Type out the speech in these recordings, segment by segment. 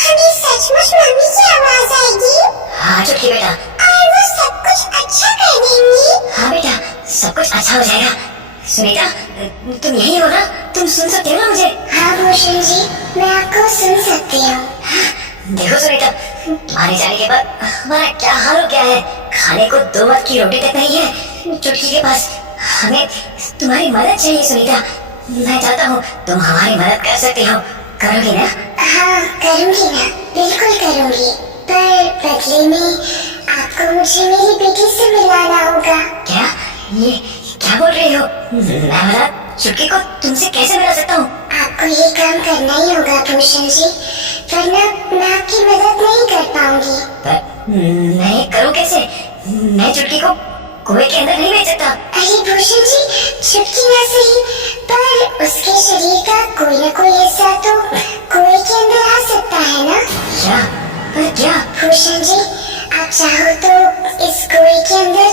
हमें सचमुच मम्मी की आवाज आएगी। हाँ चुटकी बेटा। और वो सब कुछ अच्छा कर देंगी। हाँ बेटा, सब कुछ अच्छा हो जाएगा। सुनीता, तुम यही हो ना? तुम सुन सकते हो ना मुझे? हाँ भूषण जी, मैं आपको सुन सकती हूँ। देखो सुनीता, तुम्हारे जाने के बाद हमारा क्या हाल हो गया है। खाने को 2 वक्त की रोटी तक नहीं है चुटकी के पास। हमें तुम्हारी मदद चाहिए सुनीता। मैं चाहता हूँ तुम हमारी मदद कर सकती हो। करोगी ना? हाँ करूँगी ना, बिल्कुल करूँगी। पर बदले में आपको मुझे मेरी बेटी से मिलाना होगा। क्या? ये क्या बोल रही हो? मैं भला चुटकी को तुमसे कैसे मिला सकता हूँ? आपको ये काम करना ही होगा भूषण जी, वरना मैं आपकी मदद नहीं कर पाऊंगी। पर मैं करूँ कैसे? मैं चुटकी को कुएं के अंदर नहीं भेज सकता। अरे भूषण जी, चुटकी ना सही, पर उसके शरीर का कोई न कोई हिस्सा तो कुएं के अंदर आ सकता है ना? क्या? पर क्या? भूषण जी, आप चाहो तो इस कुएं के अंदर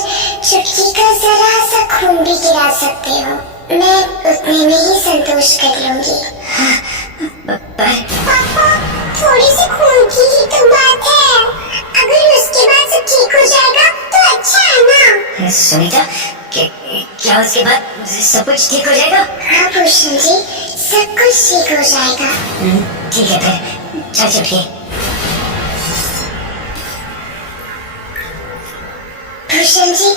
चुटकी का जरा सा खून भी गिरा सकते हो। मैं उतने में ही संतोष कर लूंगी। पापा, थोड़ी सी खून की ही तो बात है। अगर उसके बाद सब ठीक हो जाएगा तो अच्छा है ना? सुनीता, क्या उसके बाद सब कुछ ठीक हो जाएगा? हाँ भूषण जी, सब कुछ ठीक हो जाएगा। ठीक है फिर, चल चुटकी। भूषण जी,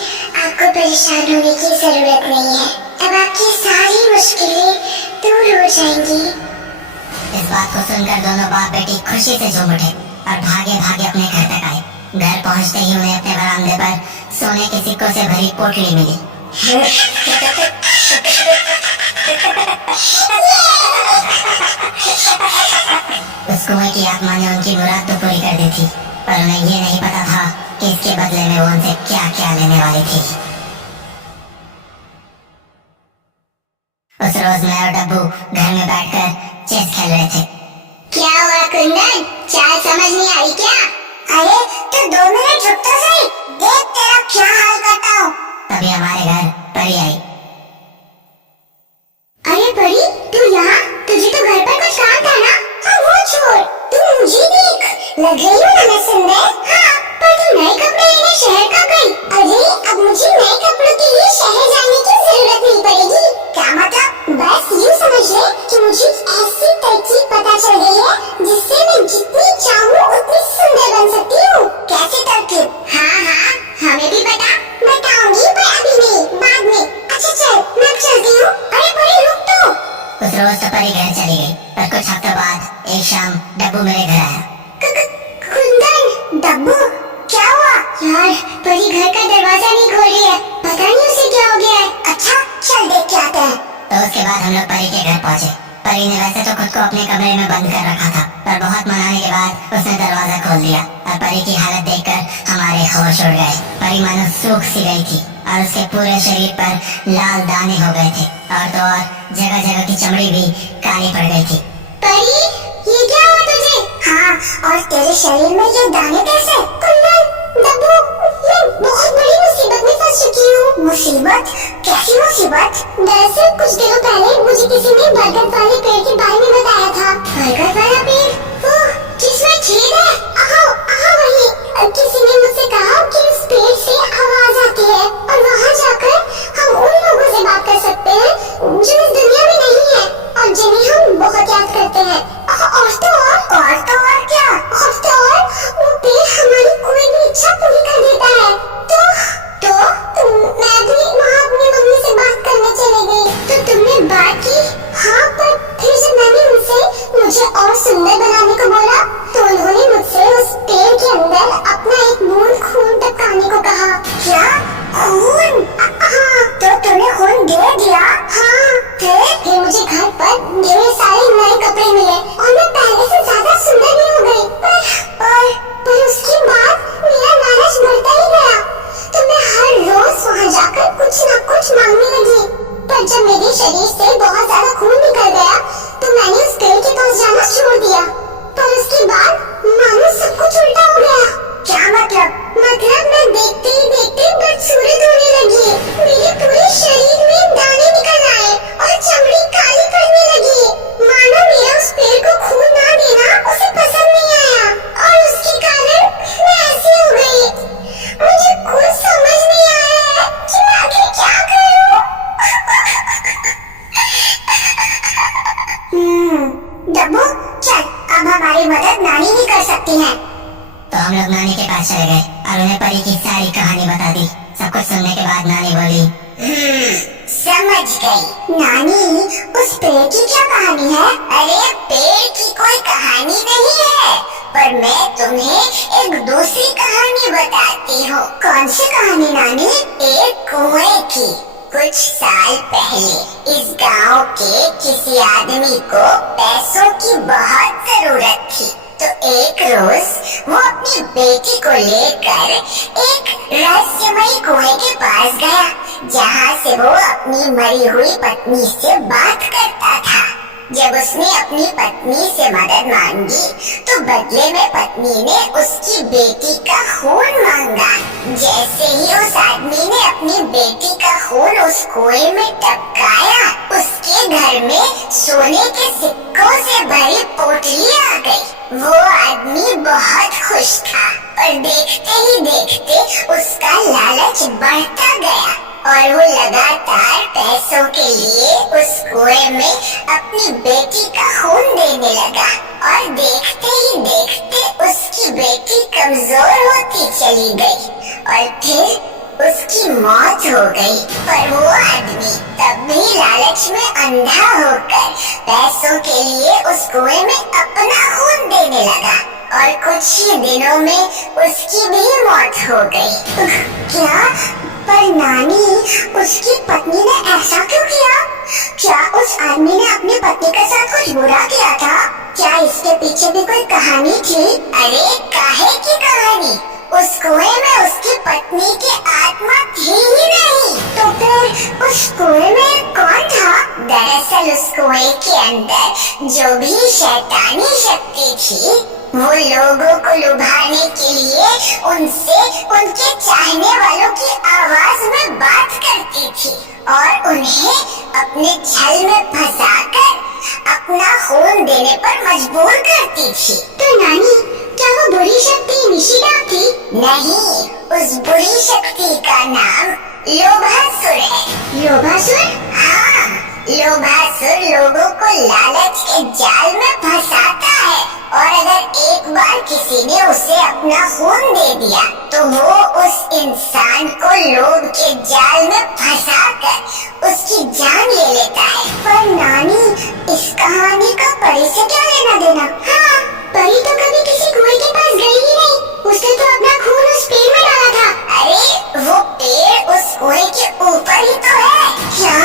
आपको परेशान होने की जरूरत नहीं है। अब आपकी सारी मुश्किलें दूर हो जाएंगी। इस बात को सुनकर दोनों बाप बेटी खुशी से झूम उठे और भागे भागे अपने घर तक आए। घर पहुंचते ही उन्हें अपने बरामदे पर सोने के सिक्कों से भरी पोटली मिली। उस कुएं की आत्मा ने उनकी मुराद तो पूरी कर दी थी, पर उन्हें ये नहीं पता था कि इसके बदले में वो उनसे क्या क्या लेने वाली थी। उस रोज मैं और डब्बू घर में बैठकर चेस खेल रहे थे। क्या हुआ कुंदन, चाल समझ नहीं आई क्या? अरे तो 2 मिनट रुक तो सही, देख तेरा क्या हाल करता हूँ। तभी हमारे घर परी आई। अरे परी, तू यहाँ? तुझे तो घर पर कुछ काम था ना? हाँ वो छोड़, तू मुझे देख, लग रही हो ना मैं सुंदर? हाँ, पर तू नए कपड़े लेने शहर कब गई? अरे अब मुझे नए कपड़ों के लिए शहर जाने की जरूरत नहीं पड़ेगी। क्या मतलब? बस यूँ समझ ले कि मुझे ऐसी तरकीब पता चल गई है जिससे मैं जितनी चाहूँ उतनी सुंदर बन सकती हूँ। कैसी तरकीब? हाँ हाँ, हमें भी बताऊंगी, पर अभी नहीं, बाद में। अच्छा चल, मैं चलती हूँ। अरे परी रुक तो। उस रोज तो परी घर चली गई, पर कुछ हफ्तों बाद एक शाम डब्बू मेरे घर आया। कुंदन, डब्बू, क्या हुआ? यार परी घर का दरवाजा नहीं खोल रही है, पता नहीं उसे क्या हो गया है। अच्छा चल देख के आते हैं। तो उसके बाद हम लोग परी के घर पहुंचे। परी ने वैसे तो खुद को अपने कमरे में बंद कर रखा था, पर बहुत मनाने के बाद उसने दरवाजा खोल दिया और परी की हालत देखकर हमारे होश उड़ गए। परी मानो सूख सी गई थी और उसके पूरे शरीर पर लाल दाने हो गए थे, और तो और जगह जगह की चमड़ी भी काली पड़ गई थी। परी, ये क्या हुआ तुझे? हाँ, और तेरे शरीर में ये दाने कैसे? कुंदन, डब्बू, मैं बहुत बड़ी मुसीबत में फंस चुकी हूँ। मुसीबत? कैसी मुसीबत? दरअसल कुछ दिनों पहले मुझे किसी ने बरगद वाले पेड़ के बारे में बताया था। बरगद वाला पेड़? वो जिसमें छेद है? आओ वही। किसी ने मुझसे कहा कि उस पेड़ से आवाज आती है और वहाँ जाकर हम उन लोगों से बात कर सकते हैं जो इस दुनिया में नहीं है और जिन्हें हम बहुत याद करते हैं। और तो और क्या? और तो और वो पेड़ हमारी कोई भी इच्छा पूरी कर देता है। तो मैं भी वहाँ अपनी मम्मी से बात करने चली गई। तो तुमने बात की? हाँ, पर फिर जब मैंने सकती हैं। तो हम लोग नानी के पास चले गए और उन्हें परी की सारी कहानी बता दी। सब कुछ सुनने के बाद नानी बोली, समझ गई। नानी, उस पेड़ की क्या कहानी है? अरे पेड़ की कोई कहानी नहीं है, पर मैं तुम्हें एक दूसरी कहानी बताती हूँ। कौन सी कहानी नानी? एक कुएं की। कुछ साल पहले इस गांव के किसी आदमी को पैसों की बहुत जरूरत थी, तो एक रोज वो अपनी बेटी को लेकर एक रहस्यमयी कुएं के पास गया, जहाँ से वो अपनी मरी हुई पत्नी से बात करता था। जब उसने अपनी पत्नी से मदद मांगी, तो बदले में पत्नी ने उसकी बेटी का खून मांगा। जैसे ही उस आदमी ने अपनी बेटी का खून उस कुएं में टपकाया, उसके घर में सोने के सिक्कों से भरी पोटली आ गई। वो आदमी बहुत खुश था और देखते ही देखते उसका लालच बढ़ता गया और वो लगातार पैसों के लिए उस कुएं में अपनी बेटी का खून देने लगा। और देखते ही देखते उसकी बेटी कमजोर होती चली गई और फिर उसकी मौत हो गई। पर वो आदमी तब भी लालच में अंधा होकर पैसों के लिए उस कुएं में अपना खून देने लगा और कुछ ही दिनों में उसकी भी मौत हो गई। क्या? पर नानी, उसकी पत्नी ने ऐसा क्यों किया? क्या उस आदमी ने अपनी पत्नी के साथ कुछ बुरा किया था? क्या इसके पीछे भी कोई कहानी थी? अरे काहे की कहानी? उस कुएं में उसकी पत्नी की आत्मा थी ही नहीं, तो फिर उस कुएं में कौन था? दरअसल उस कुएं के अंदर जो भी शैतानी शक्ति थी, वो लोगों को लुभाने के लिए उनसे उनके चाहने वालों की आवाज में बात करती थी और उन्हें अपने छल में फंसाकर अपना खून देने पर मजबूर करती थी। तो नानी, क्या वो बुरी शक्ति निशिदा थी? नहीं, उस बुरी शक्ति का नाम लोभासुर है। लोभासुर? हाँ, लोभासुर लोगों को लालच के जाल में फंसाता है और अगर एक बार किसी ने उसे अपना खून दे दिया, तो वो उस इंसान को लोभ के जाल में फंसाकर उसकी जान ले लेता है। पर नानी, इस कहानी का परी से क्या लेना देना? हाँ, परी तो कभी किसी कुएं के पास गई ही नहीं, उसने तो अपना खून उस पेड़ में डाला था। अरे वो पेड़ उस कुएं के ऊपर ही तो है। क्या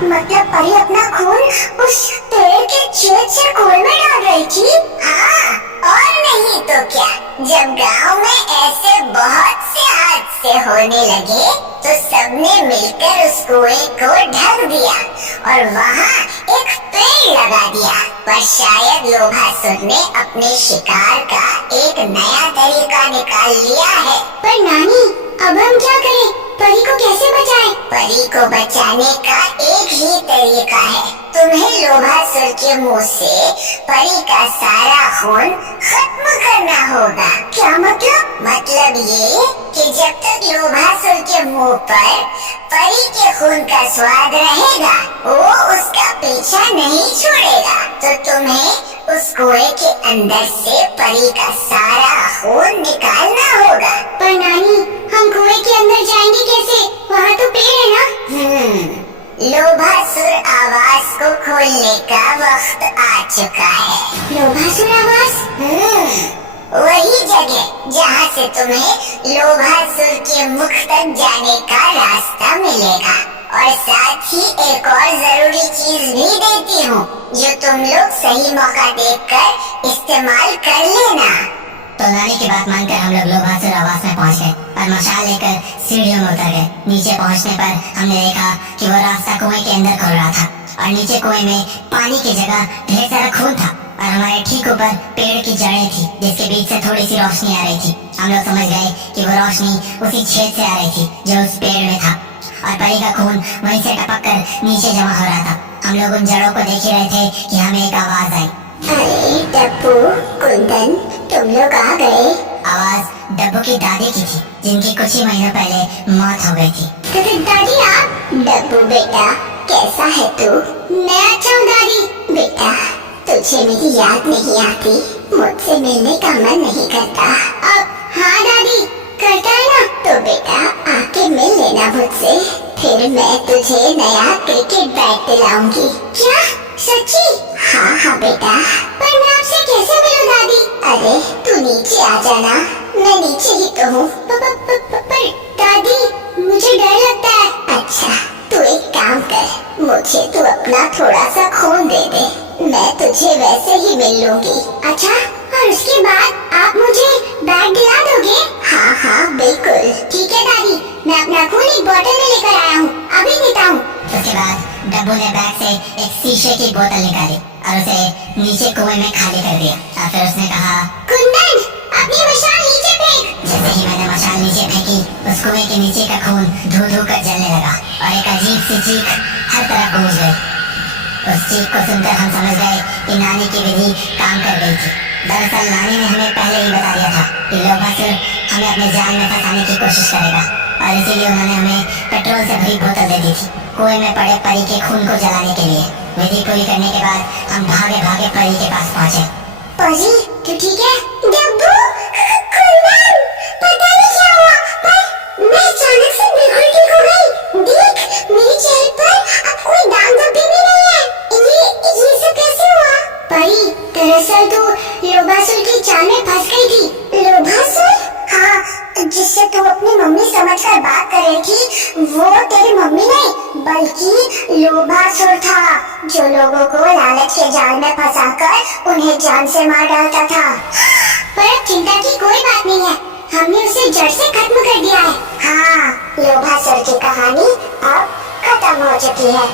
मतलब परी अपना खून उस पेड़ के छेद से कुएं में डाल रही थी? हाँ, और नहीं तो क्या। जब गांव में ऐसे बहुत से हादसे होने लगे, तो सबने मिलकर उस कुएं को ढक दिया और वहाँ एक पेड़ लगा दिया। पर शायद लोभासुर ने अपने शिकार का एक नया तरीका निकाल लिया है। पर नानी, अब हम क्या करें? परी को कैसे बचाएं? परी को बचाने का एक ही तरीका है। तुम्हें लोभासुर के मुंह से परी का सारा खून खत्म करना होगा। क्या मतलब? मतलब ये कि जब तक लोभासुर के मुंह पर परी के खून का स्वाद रहेगा, वो उसका पीछा नहीं छोड़ेगा। तो तुम्हें उस कुएं के अंदर से परी का सारा खून निकालना होगा। पर नानी, हम कुएं के अंदर जाएंगे कैसे? वहाँ तो पेड़ है ना? लोभासुर आवाज को खोलने का वक्त आ चुका है। लोभासुर आवाज? वही जगह जहाँ से तुम्हें लोभासुर के मुख तक जाने का रास्ता मिलेगा। और साथ ही एक और जरूरी चीज भी देती हूँ, जो तुम लोग सही मौका देखकर इस्तेमाल कर लेना। तो नानी की बात मानकर हम लोग लोभासुर आवास में पहुंच गए और मशाल लेकर सीढ़ियों में उतर गए। नीचे पहुंचने पर हमने देखा कि वो रास्ता कुएं के अंदर खुल रहा था और नीचे कुएं में पानी की जगह ढेर सारा खून था और हमारे ठीक ऊपर पेड़ की जड़ें थी, जिसके बीच से थोड़ी सी रोशनी आ रही थी। हम लोग समझ गए कि वो रोशनी उसी छेद से आ रही थी जो उस पेड़ में था और परी का खून वहीं से टपक कर नीचे जमा हो रहा था। हम लोग उन जड़ों को देख ही रहे थे कि हमें एक आवाज आई। अरे डब्बू, कुंदन, तुम लोग आ गए। आवाज डब्बू की दादी की थी, जिनकी कुछ ही महीनों पहले मौत हो गई थी। तो दादी आप? डब्बू बेटा, कैसा है तू? मैं अच्छा हूँ दादी। बेटा, तुझे मेरी याद नहीं आती? मुझसे मिलने का मन नहीं करता। अब हाँ दादी, करता है ना, तो बेटा आके मिल लेना मुझसे, फिर मैं तुझे नया क्रिकेट बैट दिलाऊंगी। क्या सच्ची? हाँ हाँ बेटा। पर मैं आपसे कैसे मिलूं दादी? अरे तू नीचे आ जाना, मैं नीचे ही तो हूँ। पर दादी मुझे डर लगता है। अच्छा तू एक काम कर, मुझे तू अपना थोड़ा सा खून दे दे, मैं तुझे वैसे ही मिल लूंगी। अच्छा, और उसके बाद आप मुझे बैट दिला दोगे? हाँ हाँ बिल्कुल। ठीक है दादी, मैं अपना खून एक बोतल में लेकर आया हूँ, अभी देता हूँ। उसके बाद डब्बू ने बैग से एक शीशे की बोतल निकाली और उसे नीचे कुएं में खाली कर दिया। और फिर उसने कहा, कुंदन अपनी मशाल नीचे फेंक। जैसे ही मैंने मशाल नीचे फेंकी, उस कुएं के नीचे का खून धू धू कर जलने लगा और एक अजीब सी चीख हर तरफ गूंज गई। उस चीख को सुनकर हम समझ गए कि नानी की विधि काम कर गई थी। दरअसल नानी ने हमें पहले ही बता दिया था कि लोभासुर हमें अपने जाल में फंसाने की कोशिश करेगा, और इसीलिए उन्होंने हमें पेट्रोल से भरी बोतल दे दी थी कुएं में पड़े परी के खून को जलाने के लिए। विधि पूरी करने के बाद हम भागे भागे परी के पास पहुंचे। परी तू ठीक है? डब्बू, कुंदन, पता नहीं क्या हुआ, पर मैं अचानक से बिल्कुल ठीक हो गई। देख मेरे चेहरे पर अब कोई दाग धब्बे भी नहीं है। ये सब कैसे हुआ? परी दरअसल तू लोभासुर की चाल में फंस गई थी। लोभासुर? हाँ, जिससे तू अपनी मम्मी समझकर बात कर रही थी, वो तेरी मम्मी नहीं बल्कि लोभासुर था, जो लोगों को लालच के जाल में फंसाकर उन्हें जान से मार डालता था। पर अब चिंता की कोई बात नहीं है, हमने उसे जड़ से खत्म कर दिया है। हाँ, लोभासुर की कहानी अब खत्म हो चुकी है।